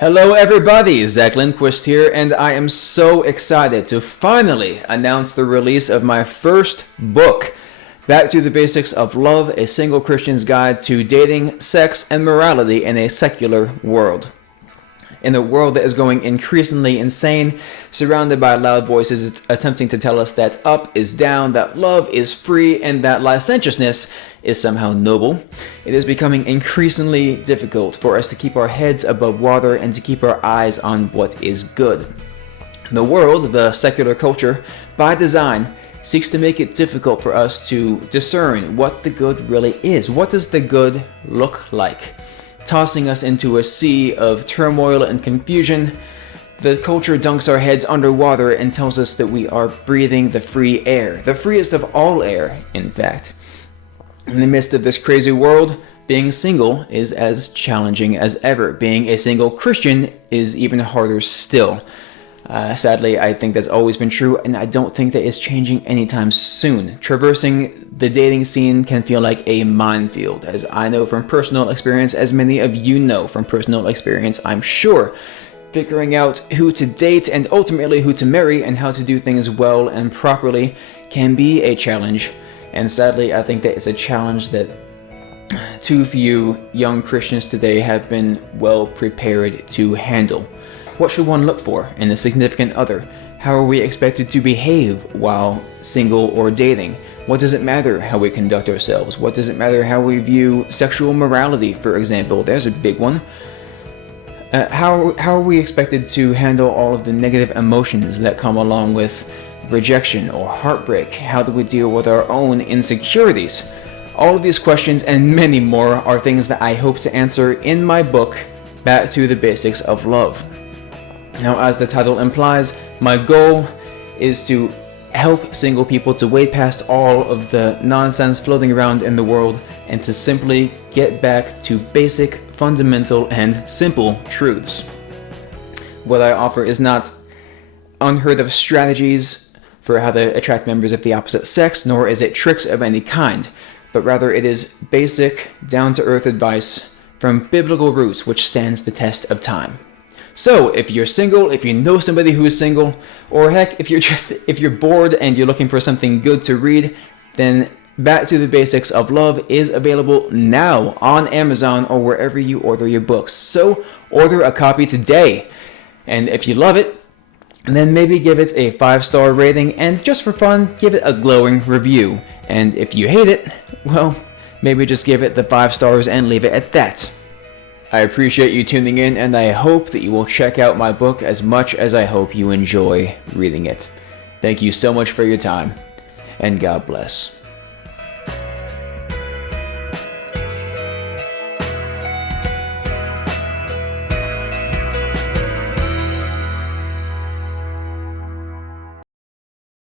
Hello everybody, Zach Lindquist here, and I am so excited to finally announce the release of my first book, Back to the Basics of Love, a Single Christian's Guide to Dating, Sex, and Morality in a Secular World. In a world that is going increasingly insane, surrounded by loud voices attempting to tell us that up is down, that love is free, and that licentiousness is somehow noble, it is becoming increasingly difficult for us to keep our heads above water and to keep our eyes on what is good. The world, the secular culture, by design, seeks to make it difficult for us to discern what the good really is. What does the good look like? Tossing us into a sea of turmoil and confusion, the culture dunks our heads underwater and tells us that we are breathing the free air, the freest of all air, in fact. In the midst of this crazy world, being single is as challenging as ever. Being a single Christian is even harder still. Sadly, I think that's always been true, and I don't think that it's changing anytime soon. Traversing the dating scene can feel like a minefield, as I know from personal experience, as many of you know from personal experience, I'm sure. Figuring out who to date and ultimately who to marry and how to do things well and properly can be a challenge, and sadly, I think that it's a challenge that too few young Christians today have been well prepared to handle. What should one look for in a significant other? How are we expected to behave while single or dating? What does it matter how we conduct ourselves? What does it matter how we view sexual morality, for example? There's a big one. How are we expected to handle all of the negative emotions that come along with rejection or heartbreak? How do we deal with our own insecurities? All of these questions and many more are things that I hope to answer in my book, Back to the Basics of Love. Now, as the title implies, my goal is to help single people to way past all of the nonsense floating around in the world and to simply get back to basic, fundamental, and simple truths. What I offer is not unheard of strategies for how to attract members of the opposite sex, nor is it tricks of any kind, but rather it is basic, down-to-earth advice from biblical roots which stands the test of time. So, if you're single, if you know somebody who is single, or heck, if you're bored and you're looking for something good to read, then Back to the Basics of Love is available now on Amazon or wherever you order your books. So, order a copy today. And if you love it, then maybe give it a 5-star rating, and just for fun, give it a glowing review. And if you hate it, well, maybe just give it the 5 stars and leave it at that. I appreciate you tuning in, and I hope that you will check out my book as much as I hope you enjoy reading it. Thank you so much for your time, and God bless.